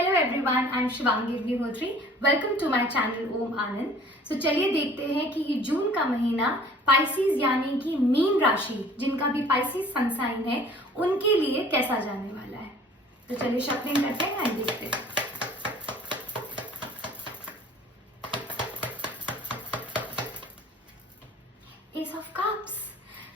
Hello everyone, I am Shivangi Agnihotri. Welcome to my channel Om Anand. So चलिए देखते हैं कि ये जून का महीना पाइसेस यानी कि मीन राशि, जिनका भी पाइसेस सन साइन है, उनके लिए कैसा जाने वाला है। तो चलिए शफलिंग करते हैं और देखते हैं। S of cups.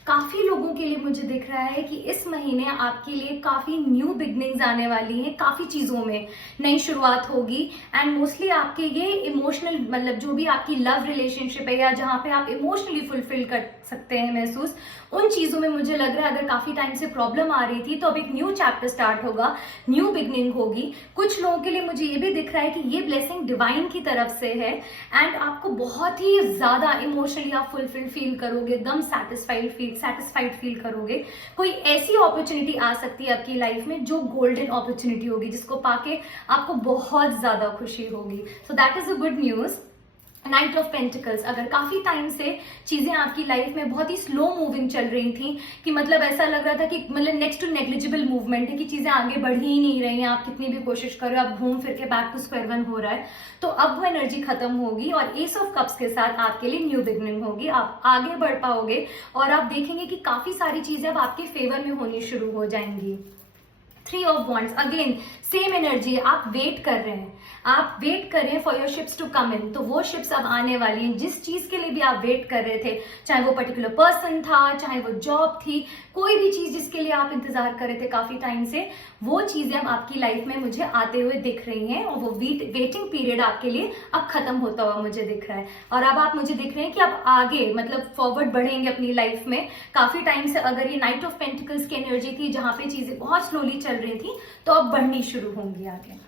काफी लोगों के लिए मुझे दिख रहा है कि इस महीने आपके लिए काफी न्यू बिगनिंग्स आने वाली हैं, काफी चीजों में नई शुरुआत होगी। एंड मोस्टली आपके ये इमोशनल, मतलब जो भी आपकी लव रिलेशनशिप है या जहां पे आप इमोशनली फुलफिल कर सकते हैं महसूस, उन चीजों में मुझे लग रहा है अगर काफी टाइम से प्रॉब्लम आ रही थी तो अब एक न्यू चैप्टर स्टार्ट होगा, न्यू बिगनिंग होगी। कुछ लोगों के लिए मुझे ये भी दिख रहा है कि ये ब्लेसिंग डिवाइन की तरफ से है एंड आपको बहुत ही ज्यादा इमोशनली आप फुलफिल फील करोगे, एकदम सेटिस्फाइड फील करोगे। कोई ऐसी अपॉर्चुनिटी आ सकती है आपकी लाइफ में जो गोल्डन अपॉर्चुनिटी होगी, जिसको पाके आपको बहुत ज्यादा खुशी होगी। So that is a good news. Night of pentacles, अगर काफी टाइम से चीजें आपकी लाइफ में बहुत ही स्लो मूविंग चल रही थी, कि मतलब ऐसा लग रहा था कि मतलब नेक्स्ट टू नेग्लिजिबल मूवमेंट है, कि चीजें आगे बढ़ ही नहीं रही हैं, आप कितनी भी कोशिश करो, आप घूम फिर के बैक टू स्क्वायर वन हो रहा है, तो अब वो एनर्जी खत्म होगी और एस ऑफ कप्स के साथ आपके लिए न्यू बिगनिंग होगी। आप आगे बढ़ पाओगे और आप देखेंगे कि काफी सारी चीजें अब आपके फेवर में होनी शुरू हो जाएंगी। 3 of wands, again same energy, आप वेट कर रहे हैं, आप वेट कर रहे हैं for your ships to come in, तो वो शिप्स अब आने वाली हैं। जिस चीज के लिए भी आप वेट कर रहे थे, चाहे वो पर्टिकुलर पर्सन था, चाहे वो जॉब थी, कोई भी चीज जिसके लिए आप इंतजार कर रहे थे काफी टाइम से, वो चीजें अब आपकी लाइफ में मुझे आते हुए दिख रही हैं और वो वेटिंग पीरियड आपके लिए अब खत्म होता हुआ मुझे दिख रहा है। और अब आप मुझे दिख रहे हैं कि आप आगे मतलब फॉरवर्ड बढ़ेंगे अपनी लाइफ में। काफी टाइम से अगर ये नाइट ऑफ पेंटिकल्स की एनर्जी थी जहां पे चीजें बहुत स्लोली चल रही थी, तो अब बढ़नी शुरू होंगी आगे।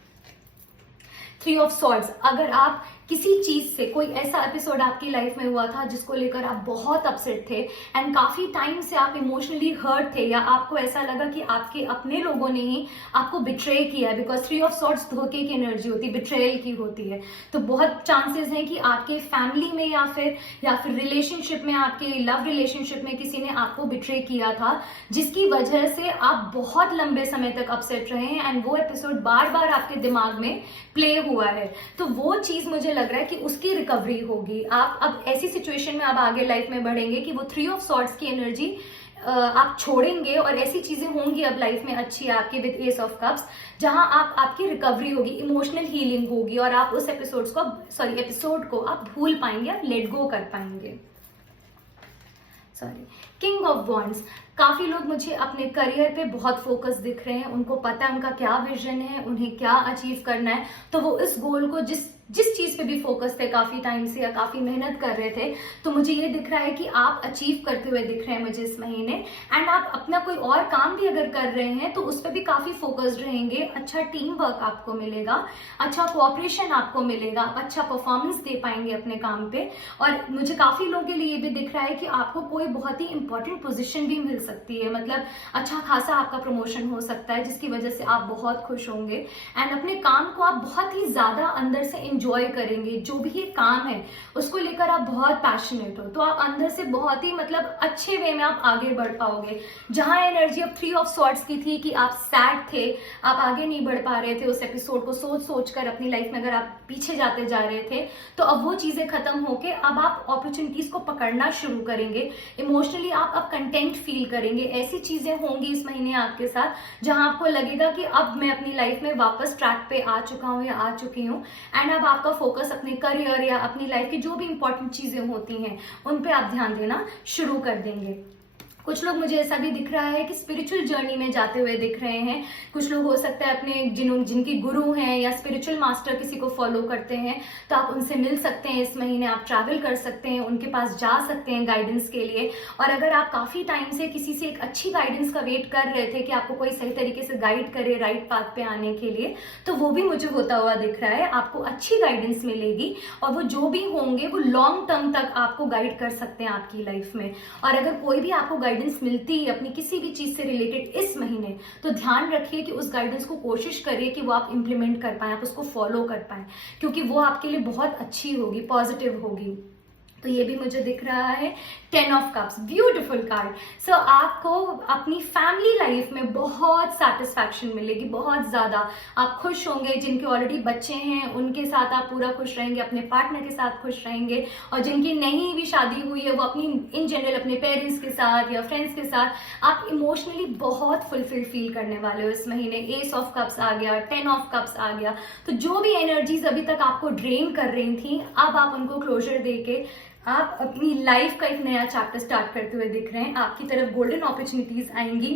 3 ऑफ सॉर्ड्स, अगर आप किसी चीज से, कोई ऐसा एपिसोड आपकी लाइफ में हुआ था जिसको लेकर आप बहुत अपसेट थे एंड काफी टाइम से आप इमोशनली हर्ट थे, या आपको ऐसा लगा कि आपके अपने लोगों ने ही आपको बिट्रे किया है, बिकॉज 3 ऑफ सॉर्ड्स धोखे की एनर्जी होती है, बिट्रेयल की होती है, तो बहुत चांसेस हैं कि आपके फैमिली में या फिर रिलेशनशिप में, आपके लव रिलेशनशिप में किसी ने आपको बिट्रे किया था, जिसकी वजह से आप बहुत लंबे समय तक अपसेट रहे हैं एंड वो एपिसोड बार बार आपके दिमाग में प्ले हुआ है। तो वो चीज मुझे लग रहा है कि उसकी रिकवरी होगी। आप अब ऐसी सिचुएशन में अब आगे लाइफ में बढ़ेंगे कि वो 3 ऑफ सॉर्ड्स की एनर्जी आप छोड़ेंगे और ऐसी चीजें होंगी अब लाइफ में अच्छी आपके विद एस ऑफ कप्स, जहां आपकी रिकवरी होगी, इमोशनल हीलिंग होगी और आप उस एपिसोड को आप भूल पाएंगे, आप लेट गो कर पाएंगे। किंग ऑफ वॉन्ड्स, काफी लोग मुझे अपने करियर पे बहुत फोकस दिख रहे हैं, उनको पता है उनका क्या विजन है, उन्हें क्या अचीव करना है, तो वो इस गोल को जिस चीज पे भी फोकस थे काफी टाइम से या काफी मेहनत कर रहे थे, तो मुझे ये दिख रहा है कि आप अचीव करते हुए दिख रहे हैं मुझे इस महीने। एंड आप अपना कोई और काम भी अगर कर रहे हैं तो उस पर भी काफी फोकस्ड रहेंगे, अच्छा टीम वर्क आपको मिलेगा, अच्छा कोऑपरेशन आपको मिलेगा, आप अच्छा परफॉर्मेंस दे पाएंगे अपने काम पे। और मुझे काफी लोगों के लिए ये भी दिख रहा है कि आपको कोई बहुत ही इंपॉर्टेंट पोजिशन भी मिल सकती है, मतलब अच्छा खासा आपका प्रमोशन हो सकता है, जिसकी वजह से आप बहुत खुश होंगे एंड अपने काम को आप बहुत ही ज्यादा अंदर से एंजॉय करेंगे। जो भी ये काम है उसको लेकर आप बहुत पैशनेट हो, तो आप अंदर से बहुत ही मतलब अच्छे वे में आप आगे बढ़ पाओगे। जहां एनर्जी अब 3 ऑफ सॉर्ड्स की थी कि आप सैड थे, आप आगे नहीं बढ़ पा रहे थे, उस एपिसोड को सोच कर अपनी लाइफ में अगर आप पीछे जाते जा रहे थे, तो अब वो चीजें खत्म होके अब आप अपॉर्चुनिटीज को पकड़ना शुरू करेंगे। इमोशनली आप अब कंटेंट फील करेंगे। ऐसी चीजें होंगी इस महीने आपके साथ जहां आपको लगेगा कि अब मैं अपनी लाइफ में वापस ट्रैक पे आ चुका हूं या आ चुकी हूं एंड अब आपका फोकस अपने करियर या अपनी लाइफ की जो भी इंपॉर्टेंट चीजें होती हैं उन पे आप ध्यान देना शुरू कर देंगे। कुछ लोग मुझे ऐसा भी दिख रहा है कि स्पिरिचुअल जर्नी में जाते हुए दिख रहे हैं। कुछ लोग हो सकता है अपने जिनकी गुरु हैं या स्पिरिचुअल मास्टर किसी को फॉलो करते हैं, तो आप उनसे मिल सकते हैं इस महीने, आप ट्रैवल कर सकते हैं, उनके पास जा सकते हैं गाइडेंस के लिए। और अगर आप काफी टाइम से किसी से एक अच्छी गाइडेंस का वेट कर रहे थे कि आपको कोई सही तरीके से गाइड करे राइट पाथ पे आने के लिए, तो वो भी मुझे होता हुआ दिख रहा है। आपको अच्छी गाइडेंस मिलेगी और वो जो भी होंगे वो लॉन्ग टर्म तक आपको गाइड कर सकते हैं आपकी लाइफ में। और अगर कोई भी आपको गाइडेंस मिलती है अपनी किसी भी चीज से रिलेटेड इस महीने, तो ध्यान रखिए कि उस गाइडेंस को कोशिश करिए कि वो आप इंप्लीमेंट कर पाए, आप उसको फॉलो कर पाए, क्योंकि वो आपके लिए बहुत अच्छी होगी, पॉजिटिव होगी। तो ये भी मुझे दिख रहा है। 10 ऑफ कप्स, ब्यूटीफुल कार्ड। सो आपको अपनी फैमिली लाइफ में बहुत सेटिस्फैक्शन मिलेगी, बहुत ज्यादा आप खुश होंगे। जिनके ऑलरेडी बच्चे हैं उनके साथ आप पूरा खुश रहेंगे, अपने पार्टनर के साथ खुश रहेंगे, और जिनकी नहीं भी शादी हुई है वो अपनी इन जनरल अपने पेरेंट्स के साथ या फ्रेंड्स के साथ आप इमोशनली बहुत फुलफिल फील करने वाले हो इस महीने। एस ऑफ कप्स आ गया, 10 ऑफ कप्स आ गया। तो जो भी एनर्जीज अभी तक आपको ड्रेन कर रही थी, अब आप उनको क्लोजर देके आप अपनी लाइफ का एक नया चैप्टर स्टार्ट करते हुए दिख रहे हैं। आपकी तरफ गोल्डन अपॉर्चुनिटीज आएंगी,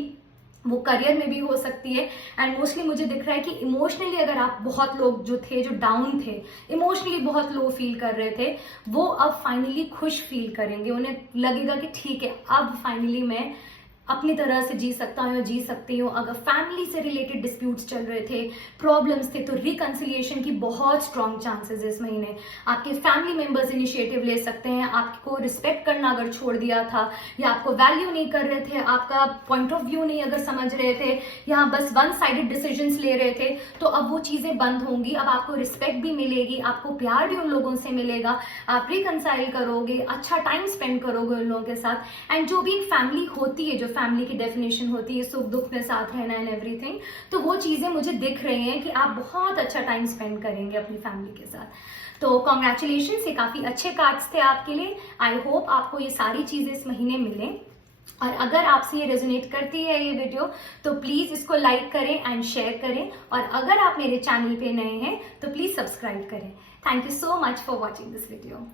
वो करियर में भी हो सकती है। एंड मोस्टली मुझे दिख रहा है कि इमोशनली अगर आप बहुत लोग जो थे, जो डाउन थे, इमोशनली बहुत लो फील कर रहे थे, वो अब फाइनली खुश फील करेंगे। उन्हें लगेगा कि ठीक है, अब फाइनली मैं अपनी तरह से जी सकता हूँ या जी सकती हूँ। अगर फैमिली से रिलेटेड डिस्प्यूट्स चल रहे थे, प्रॉब्लम्स थे, तो रिकंसिलिएशन की बहुत स्ट्रॉन्ग चांसेस इस महीने। आपके फैमिली मेंबर्स इनिशिएटिव ले सकते हैं। आपको रिस्पेक्ट करना अगर छोड़ दिया था, या आपको वैल्यू नहीं कर रहे थे, आपका पॉइंट ऑफ व्यू नहीं अगर समझ रहे थे, या बस वन साइडेड डिसीजंस ले रहे थे, तो अब वो चीजें बंद होंगी। अब आपको रिस्पेक्ट भी मिलेगी, आपको प्यार भी उन लोगों से मिलेगा, आप रिकंसाइल करोगे, अच्छा टाइम स्पेंड करोगे उन लोगों के साथ। एंड जो भी एक फैमिली होती है, जो फैमिली की डेफिनेशन होती है सुख दुख में साथ रहना एंड एवरीथिंग, तो वो चीजें मुझे दिख रही हैं कि आप बहुत अच्छा टाइम स्पेंड करेंगे अपनी फैमिली के साथ। तो कॉन्ग्रेचुलेशन, ये काफी अच्छे कार्ड्स थे आपके लिए। आई होप आपको ये सारी चीजें इस महीने मिले, और अगर आपसे ये रेजोनेट करती है ये वीडियो तो प्लीज इसको लाइक करें एंड शेयर करें, और अगर आप मेरे चैनल पे नए हैं तो प्लीज सब्सक्राइब करें। Thank you so much for watching this video.